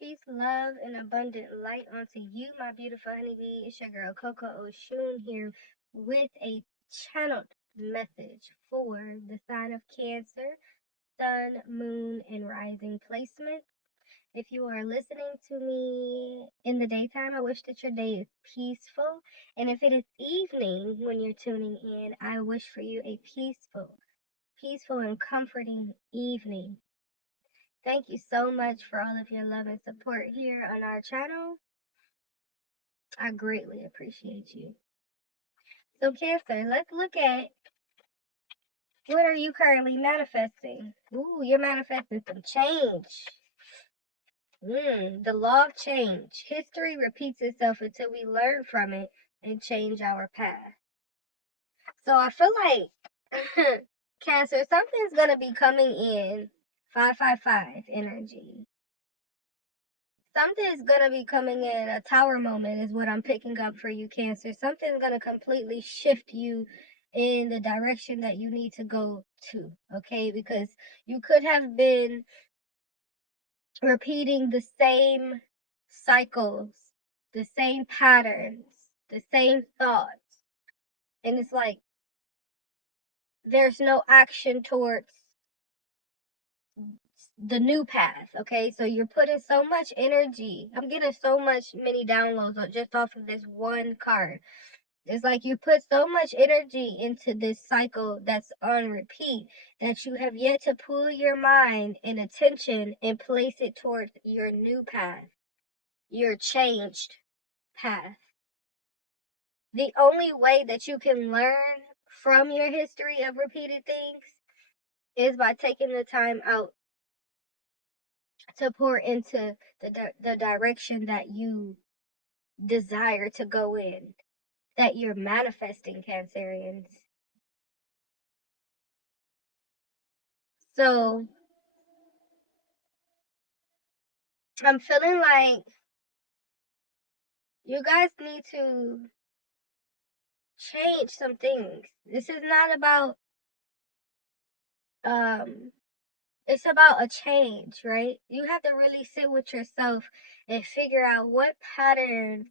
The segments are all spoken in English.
Peace, love, and abundant light onto you, my beautiful honeybee. It's your girl Coco Oshun here with a channeled message for the sign of Cancer, Sun, Moon, and Rising placement. If you are listening to me in the daytime, I wish that your day is peaceful. And if it is evening when you're tuning in, I wish for you a peaceful and comforting evening. Thank you so much for all of your love and support here on our channel. I greatly appreciate you. So Cancer, let's look at what are you currently manifesting? Ooh, you're manifesting some change. The law of change. History repeats itself until we learn from it and change our path. So I feel like Cancer, something's gonna be coming in 555 energy. Something's gonna be coming in. A tower moment is what I'm picking up for you, Cancer. Something's gonna completely shift you in the direction that you need to go to, okay? Because you could have been repeating the same cycles, the same patterns, the same thoughts. And it's like there's no action towards the new path, okay? So you're putting so much energy. I'm getting so many downloads just off of this one card. It's like you put so much energy into this cycle that's on repeat that you have yet to pull your mind and attention and place it towards your new path, your changed path. The only way that you can learn from your history of repeated things is by taking the time out to pour into the direction that you desire to go in, that you're manifesting, Cancerians. So I'm feeling like you guys need to change some things. This is not about it's about a change, right? You have to really sit with yourself and figure out what patterns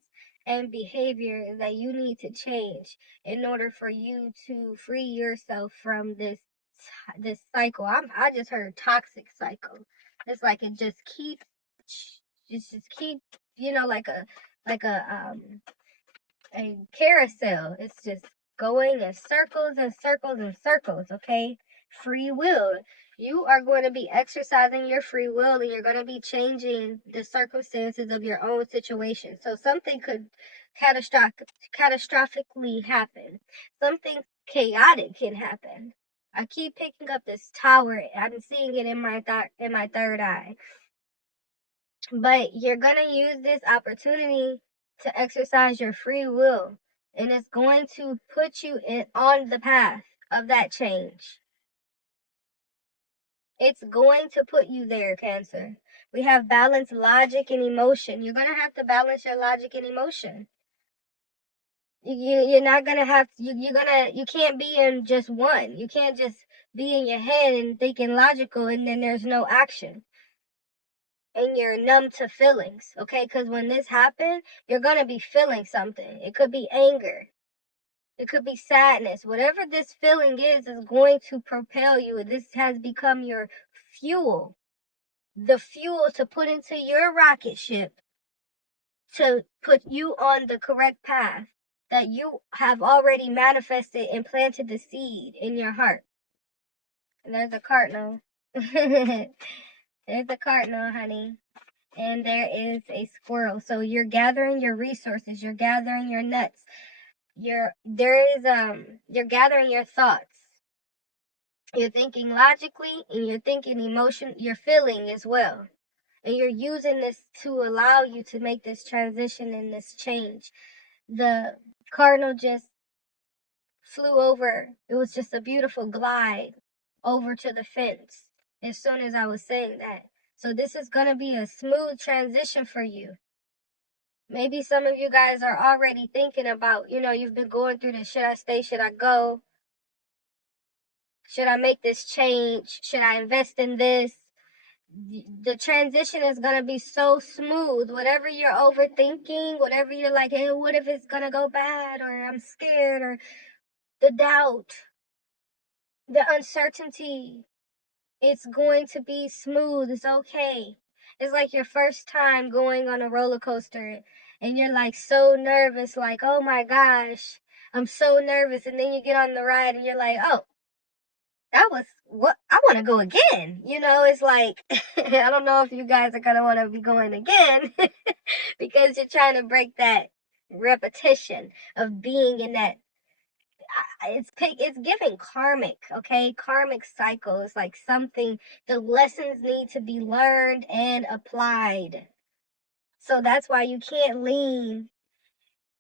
and behavior that you need to change in order for you to free yourself from this cycle. I just heard toxic cycle. It's like it just keeps just keep, like a carousel. It's just going in circles and circles and circles, okay? Free will. You are going to be exercising your free will and you're going to be changing the circumstances of your own situation. So something could catastrophically happen. Something chaotic can happen. I keep picking up this tower. I'm seeing it in my third eye. But you're going to use this opportunity to exercise your free will, and it's going to put you on the path of that change. It's going to put you there, Cancer. We have balance, logic, and emotion. You're going to have to balance your logic and emotion. You're not going to have you can't be in just one. You can't just be in your head and thinking logical and then there's no action. And you're numb to feelings, okay? Because when this happens, you're going to be feeling something. It could be anger. It could be sadness. Whatever this feeling is going to propel you. This has become your fuel. The fuel to put into your rocket ship to put you on the correct path that you have already manifested and planted the seed in your heart. And there's a cardinal. There's a cardinal, honey. And there is a squirrel. So you're gathering your resources, you're gathering your nuts, you're gathering your thoughts. You're thinking logically and you're thinking emotion, you're feeling as well. And you're using this to allow you to make this transition and this change. The cardinal just flew over. It was just a beautiful glide over to the fence as soon as I was saying that. So this is going to be a smooth transition for you. Maybe some of you guys are already thinking about, you've been going through this. Should I stay? Should I go? Should I make this change? Should I invest in this? the transition is going to be so smooth. Whatever you're overthinking, whatever you're like, hey, what if it's going to go bad, or I'm scared, or the doubt, the uncertainty, it's going to be smooth. It's okay. It's like your first time going on a roller coaster and you're like so nervous, like, oh my gosh, I'm so nervous. And then you get on the ride and you're like, oh, that was what I want to go again. It's like, I don't know if you guys are going to want to be going again because you're trying to break that repetition of being in that. It's giving karmic, okay? Karmic cycles, like something, the lessons need to be learned and applied. So that's why you can't lean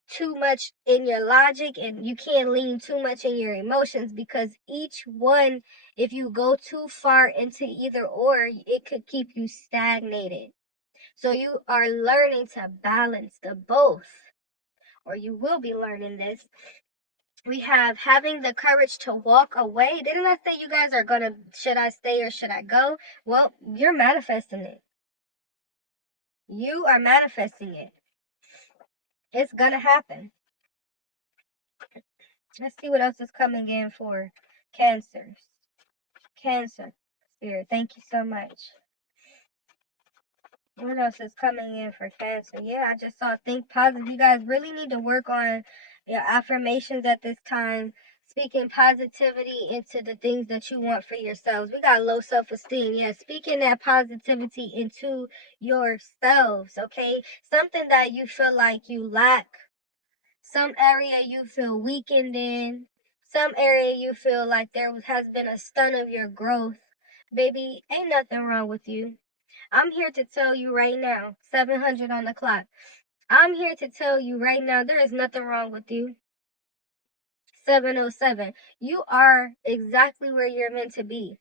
too much in your logic, and you can't lean too much in your emotions, because each one, if you go too far into either or, it could keep you stagnated. So you are learning to balance the both, or you will be learning this. We have having the courage to walk away. Didn't I say you guys are gonna, should I stay or should I go? Well, you're manifesting it. You are manifesting it. It's gonna happen. Let's see what else is coming in for Cancers. Cancer Spirit, thank you so much. What else is coming in for Cancer? Yeah, I just saw think positive. You guys really need to work on your affirmations at this time. Speaking positivity into the things that you want for yourselves. We got low self-esteem. Yeah, speaking that positivity into yourselves, okay? Something that you feel like you lack. Some area you feel weakened in. Some area you feel like there has been a stun of your growth. Baby, ain't nothing wrong with you. I'm here to tell you right now, 700 on the clock. I'm here to tell you right now, there is nothing wrong with you. 707. You are exactly where you're meant to be.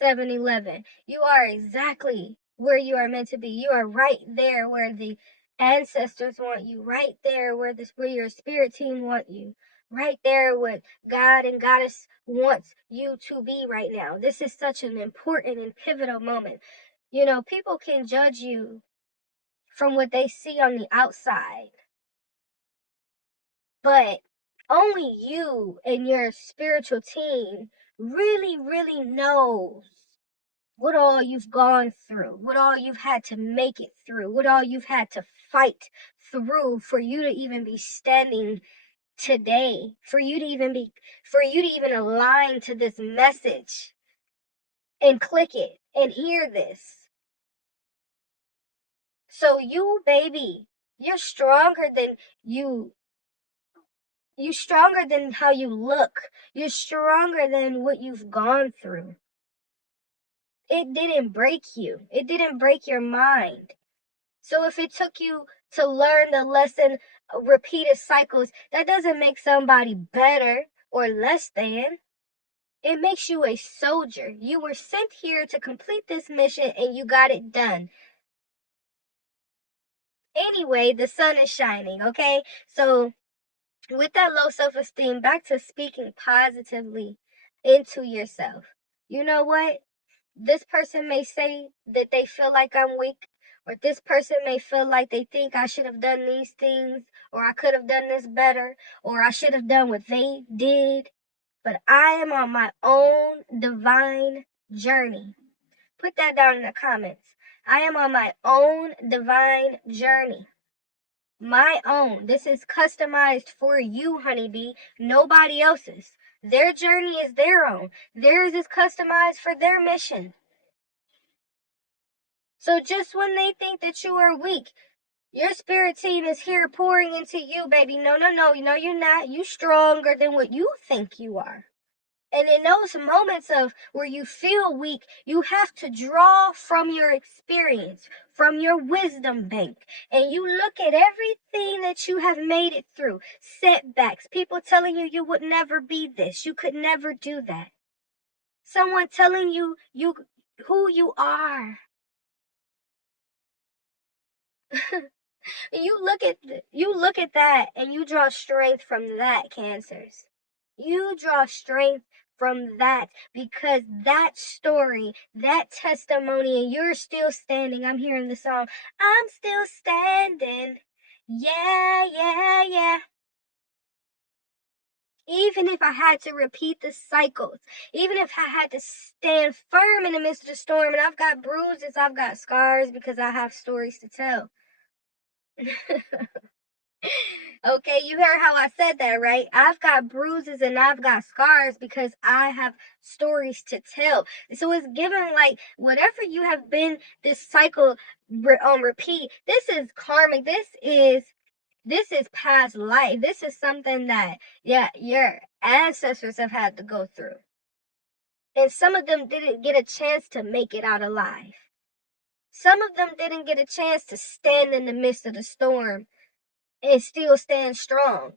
711. You are exactly where you are meant to be. You are right there where the ancestors want you. Right there where your spirit team want you. Right there what God and Goddess wants you to be right now. This is such an important and pivotal moment. People can judge you from what they see on the outside, but only you and your spiritual team really, really knows what all you've gone through, what all you've had to make it through, what all you've had to fight through for you to even be standing today, for you to even align to this message and click it and hear this. So you, baby, you're stronger than you're stronger than how you look. You're stronger than what you've gone through. It didn't break you. It didn't break your mind. So if it took you to learn the lesson, repeated cycles, that doesn't make somebody better or less than. It makes you a soldier. You were sent here to complete this mission and you got it done. Anyway, the sun is shining, okay? So with that low self-esteem, back to speaking positively into yourself. You know what? This person may say that they feel like I'm weak, or this person may feel like they think I should have done these things, or I could have done this better, or I should have done what they did. But I am on my own divine journey. Put that down in the comments. I am on my own divine journey. My own. This is customized for you, honeybee, nobody else's. Their journey is their own. Theirs is customized for their mission. So just when they think that you are weak, your spirit team is here pouring into you, baby. No, you're not. You stronger than what you think you are. And in those moments of where you feel weak, you have to draw from your experience, from your wisdom bank. And you look at everything that you have made it through, setbacks, people telling you you would never be this, you could never do that. Someone telling you who you are. You look at that and you draw strength from that, Cancers. You draw strength from that, because that story, that testimony, and you're still standing. I'm hearing the song, I'm still standing. Yeah, yeah, yeah. Even if I had to repeat the cycles, even if I had to stand firm in the midst of the storm, and I've got bruises, I've got scars, because I have stories to tell. Okay, you heard how I said that, right? I've got bruises and I've got scars because I have stories to tell. So it's given, like, whatever you have been, this cycle on repeat. This is karmic. This is past life. This is something that, yeah, your ancestors have had to go through. And some of them didn't get a chance to make it out alive. Some of them didn't get a chance to stand in the midst of the storm and still stand strong.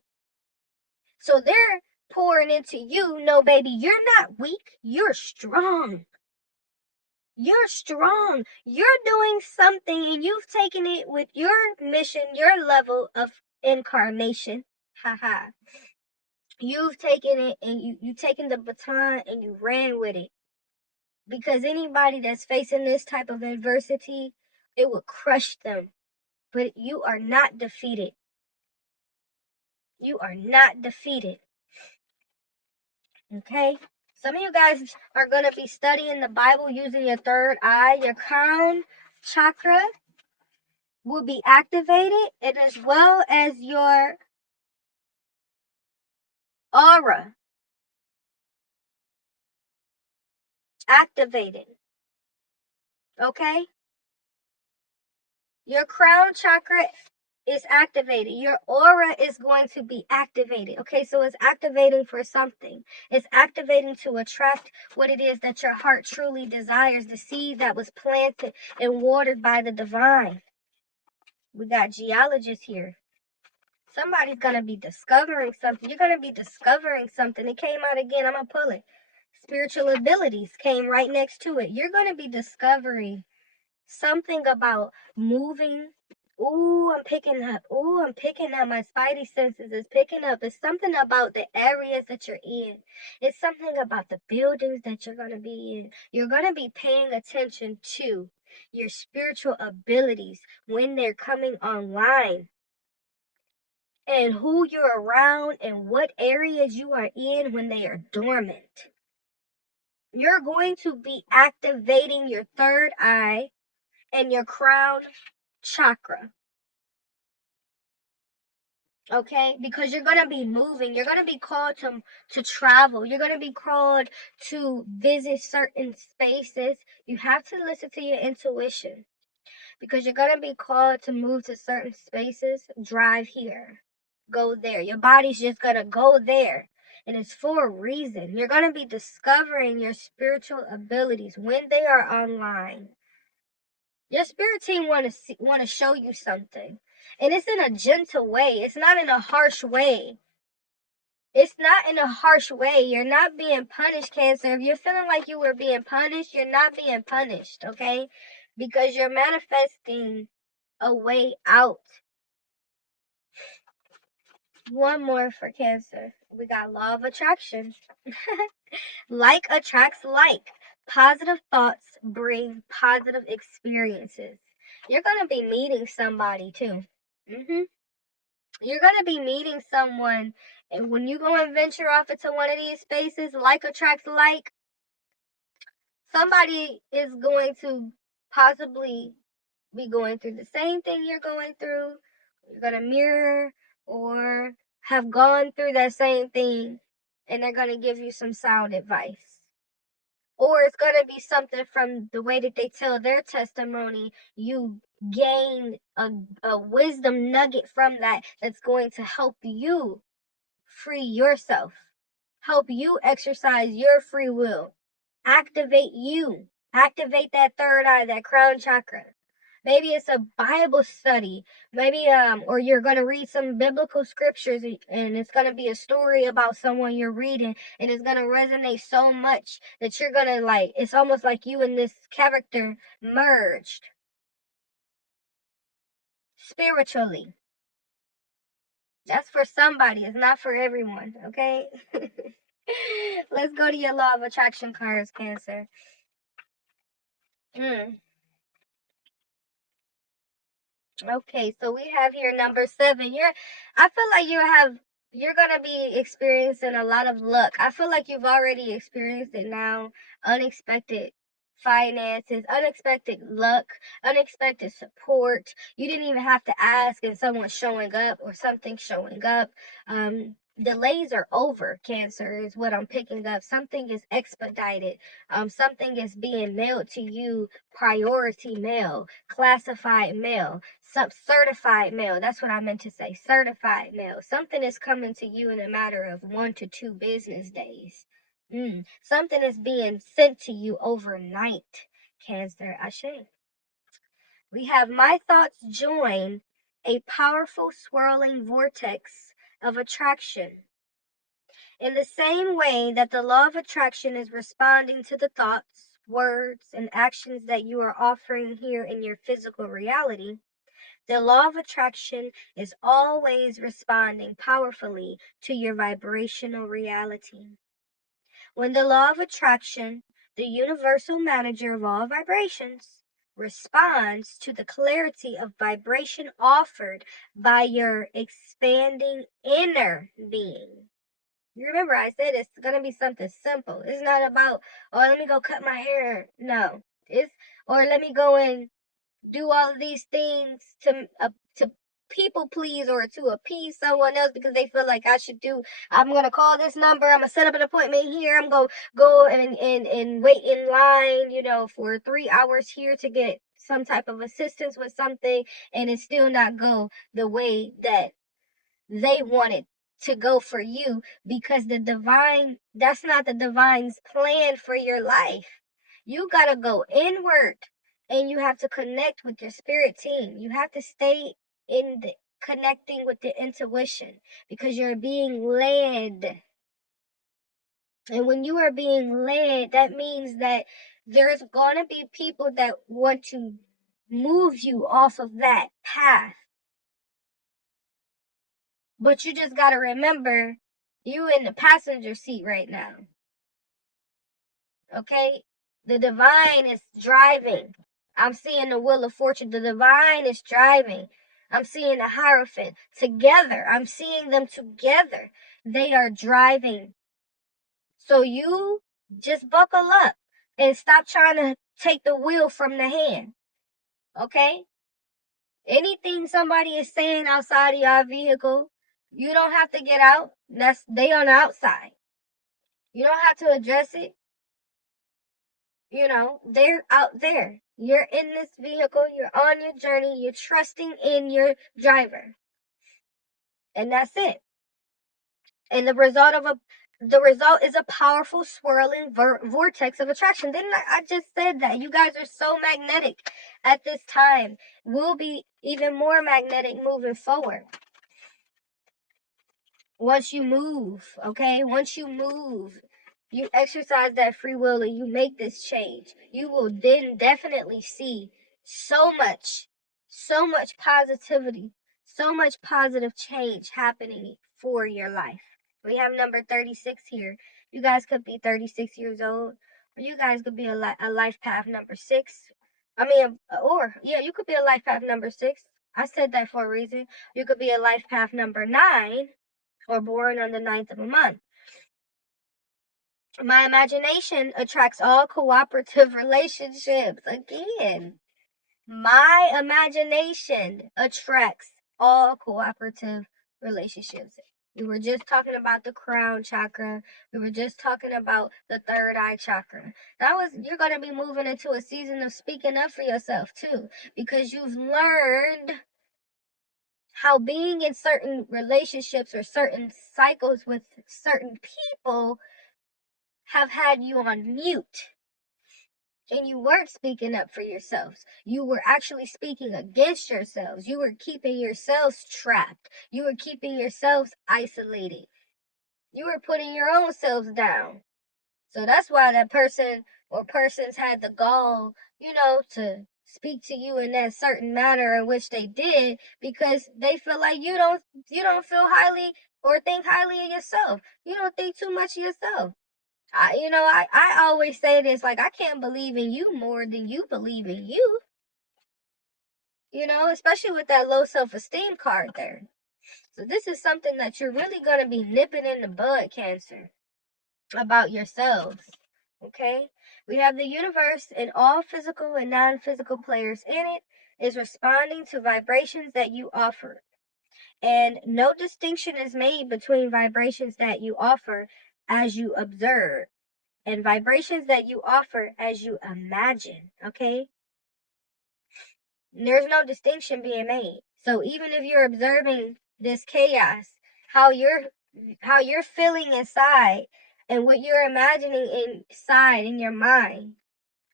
So they're pouring into you. No, baby, you're not weak. You're strong. You're strong. You're doing something, and you've taken it with your mission, your level of incarnation. Haha. You've taken it, and you taken the baton and you ran with it. Because anybody that's facing this type of adversity, it will crush them. But you are not defeated. You are not defeated. Okay? Some of you guys are going to be studying the Bible using your third eye. Your crown chakra will be activated, and as well as your aura activated. Okay? Your crown chakra is activated. Your aura is going to be activated. Okay, so it's activating for something. It's activating to attract what it is that your heart truly desires, the seed that was planted and watered by the divine. We got geologists here. Somebody's going to be discovering something. You're going to be discovering something. It came out again. I'm going to pull it. Spiritual abilities came right next to it. You're going to be discovering something about moving. Ooh, I'm picking up. Ooh, I'm picking up. My spidey senses is picking up. It's something about the areas that you're in. It's something about the buildings that you're going to be in. You're going to be paying attention to your spiritual abilities when they're coming online, and who you're around and what areas you are in when they are dormant. You're going to be activating your third eye and your crown chakra. Okay, because you're going to be moving. You're going to be called to travel. You're going to be called to visit certain spaces. You have to listen to your intuition, because you're going to be called to move to certain spaces. Drive here, go there. Your body's just going to go there, and it's for a reason. You're going to be discovering your spiritual abilities when they are online. Your spirit team want to show you something. And it's in a gentle way. It's not in a harsh way. It's not in a harsh way. You're not being punished, Cancer. If you're feeling like you were being punished, you're not being punished, okay? Because you're manifesting a way out. One more for Cancer. We got law of attraction. Like attracts like. Positive thoughts bring positive experiences. You're going to be meeting somebody too. You're going to be meeting someone, and when you go and venture off into one of these spaces, like attracts like, somebody is going to possibly be going through the same thing you're going through. You're going to mirror or have gone through that same thing, and they're going to give you some sound advice. Or it's going to be something from the way that they tell their testimony. You gain a wisdom nugget from that that's going to help you free yourself, help you exercise your free will, activate you, activate that third eye, that crown chakra. Maybe it's a Bible study. Maybe or you're going to read some biblical scriptures, and it's going to be a story about someone you're reading, and it's going to resonate so much that you're going to, like, it's almost like you and this character merged spiritually. That's for somebody. It's not for everyone, okay? Let's go to your law of attraction cards, Cancer. Okay, so we have here number 7. I feel like you're gonna be experiencing a lot of luck. I feel like you've already experienced it now. Unexpected finances, unexpected luck, unexpected support. You didn't even have to ask, and someone's showing up or something showing up. Delays are over, Cancer, is what I'm picking up. Something is expedited. Something is being mailed to you, priority mail, classified mail, certified mail. That's what I meant to say. Certified mail. Something is coming to you in a matter of 1 to 2 business days. Something is being sent to you overnight, Cancer. Ashe. We have my thoughts join a powerful swirling vortex of attraction. In the same way that the law of attraction is responding to the thoughts, words, and actions that you are offering here in your physical reality, the law of attraction is always responding powerfully to your vibrational reality. When the law of attraction, the universal manager of all vibrations, responds to the clarity of vibration offered by your expanding inner being. You remember I said it's going to be something simple. It's not about, oh, let me go cut my hair. No. Or let me go and do all of these things to people please or to appease someone else because they feel like I should do. I'm gonna call this number. I'm gonna set up an appointment here. I'm gonna go and wait in line, for 3 hours here to get some type of assistance with something, and it still not go the way that they wanted to go for you, because that's not the divine's plan for your life. You got to go inward, and you have to connect with your spirit team. You have to stay connecting with the intuition, because you're being led. And when you are being led, that means that there's going to be people that want to move you off of that path. But you just got to remember, you in the passenger seat right now. Okay? The divine is driving. I'm seeing the wheel of fortune. The divine is driving. I'm seeing the Hierophant together. I'm seeing them together. They are driving. So you just buckle up and stop trying to take the wheel from the hand. Okay? Anything somebody is saying outside of your vehicle, you don't have to get out. They on the outside. You don't have to address it. They're out there. You're in this vehicle. You're on your journey. You're trusting in your driver. And that's it. And the result is a powerful swirling vortex of attraction. Didn't I just said that? You guys are so magnetic at this time. We'll be even more magnetic moving forward. Once you move, okay? Once you move, you exercise that free will and you make this change, you will then definitely see so much positivity, so much positive change happening for your life. We have number 36 here. You guys could be 36 years old, or you guys could be a life path number 6. You could be a life path number 6. I said that for a reason. You could be a life path number 9, or born on the 9th of a month. My imagination attracts all cooperative relationships. Again, my imagination attracts all cooperative relationships. We were just talking about the crown chakra. We were just talking about the third eye chakra. You're going to be moving into a season of speaking up for yourself too, because you've learned how being in certain relationships or certain cycles with certain people have had you on mute. And you weren't speaking up for yourselves. You were actually speaking against yourselves. You were keeping yourselves trapped. You were keeping yourselves isolated. You were putting your own selves down. So that's why that person or persons had the gall, to speak to you in that certain manner in which they did, because they feel like you don't feel highly or think highly of yourself. You don't think too much of yourself. I always say this, like, I can't believe in you more than you believe in you. Especially with that low self-esteem card there. So this is something that you're really going to be nipping in the bud, Cancer, about yourselves. Okay? We have the universe, and all physical and non-physical players in it is responding to vibrations that you offer. And no distinction is made between vibrations that you offer as you observe and vibrations that you offer as you imagine. Okay? There's no distinction being made. So even if you're observing this chaos, how you're feeling inside and what you're imagining inside in your mind.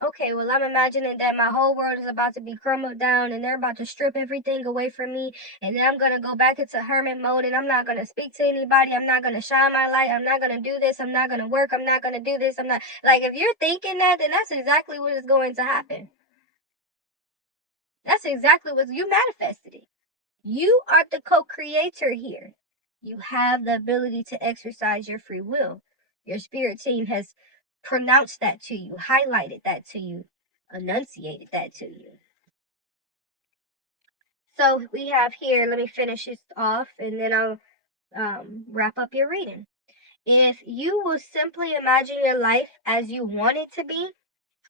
Okay, well, I'm imagining that my whole world is about to be crumbled down and they're about to strip everything away from me. And then I'm going to go back into hermit mode and I'm not going to speak to anybody. I'm not going to shine my light. I'm not going to do this. I'm not going to work. I'm not going to do this. I'm not. Like, if you're thinking that, then that's exactly what is going to happen. That's exactly what you manifested it. You are the co-creator here. You have the ability to exercise your free will. Your spirit team has pronounced that to you, highlighted that to you, enunciated that to you. So we have here, let me finish this off and then I'll wrap up your reading. If you will simply imagine your life as you want it to be,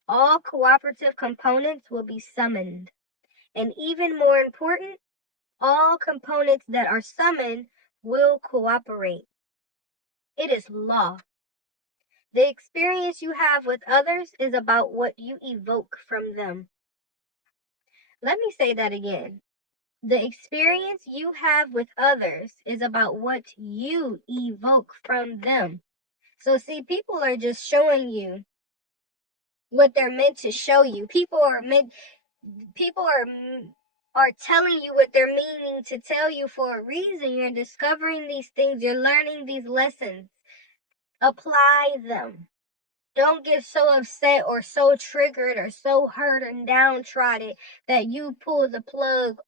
all cooperative components will be summoned. And even more important, all components that are summoned will cooperate. It is law. The experience you have with others is about what you evoke from them. Let me say that again. The experience you have with others is about what you evoke from them. So see, people are just showing you what they're meant to show you. People are telling you what they're meaning to tell you for a reason. You're discovering these things, you're learning these lessons. Apply them. Don't get so upset or so triggered or so hurt and downtrodden that you pull the plug.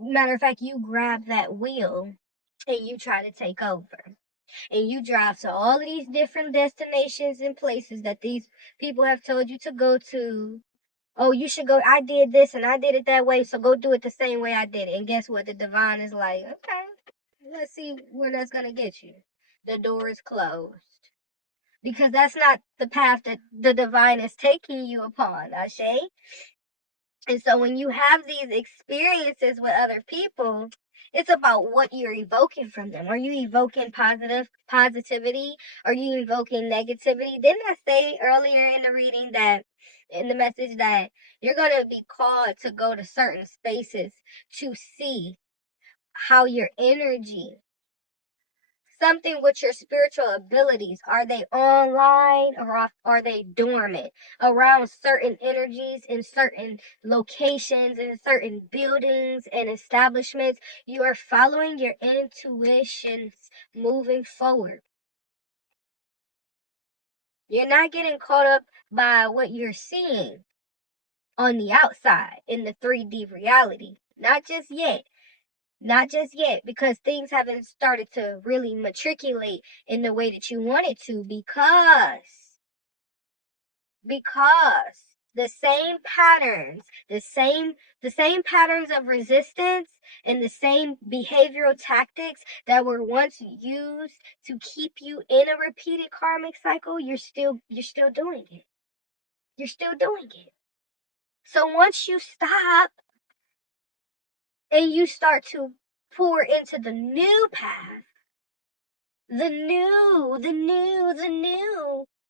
Matter of fact, you grab that wheel and you try to take over. And you drive to all of these different destinations and places that these people have told you to go to. Oh, you should go. I did this and I did it that way, so go do it the same way I did it. And guess what? The divine is like, okay, let's see where that's going to get you. The door is closed. Because that's not the path that the divine is taking you upon, Ashe. And so when you have these experiences with other people, it's about what you're evoking from them. Are you evoking positivity? Are you evoking negativity? Didn't I say earlier in the reading that in the message that you're going to be called to go to certain spaces to see how your energy, something with your spiritual abilities, are they online or are they dormant around certain energies in certain locations in certain buildings and establishments? You are following your intuitions moving forward. You're not getting caught up by what you're seeing on the outside in the 3D reality. Not just yet. Not just yet, because things haven't started to really matriculate in the way that you want it to, because the same patterns, the same patterns of resistance and the same behavioral tactics that were once used to keep you in a repeated karmic cycle, you're still doing it. You're still doing it. So once you stop and you start to pour into the new path, the new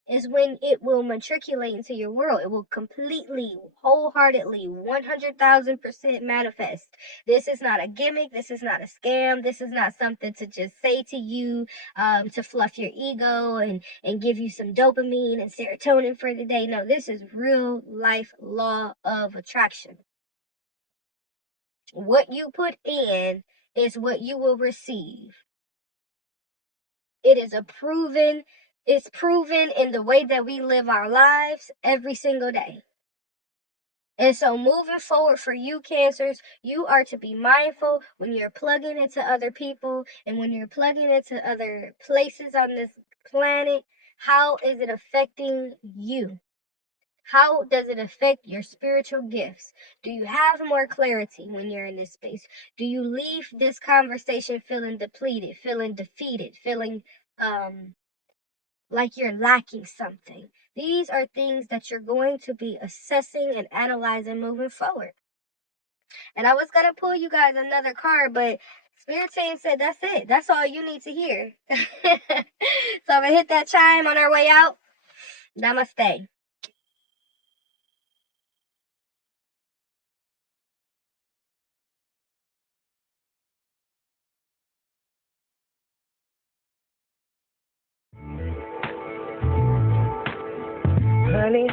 is when it will matriculate into your world. It will completely, wholeheartedly, 100,000% manifest. This is not a gimmick. This is not a scam. This is not something to just say to you to fluff your ego and give you some dopamine and serotonin for the day. No, this is real life law of attraction. What you put in is what you will receive. It is it's proven in the way that we live our lives every single day. And so moving forward for you, Cancers, you are to be mindful when you're plugging into other people and when you're plugging into other places on this planet. How is it affecting you? How does it affect your spiritual gifts? Do you have more clarity when you're in this space? Do you leave this conversation feeling depleted, feeling defeated, feeling like you're lacking something? These are things that you're going to be assessing and analyzing moving forward. And I was going to pull you guys another card, but Spirit Team said that's it. That's all you need to hear. So I'm going to hit that chime on our way out. Namaste. Honey,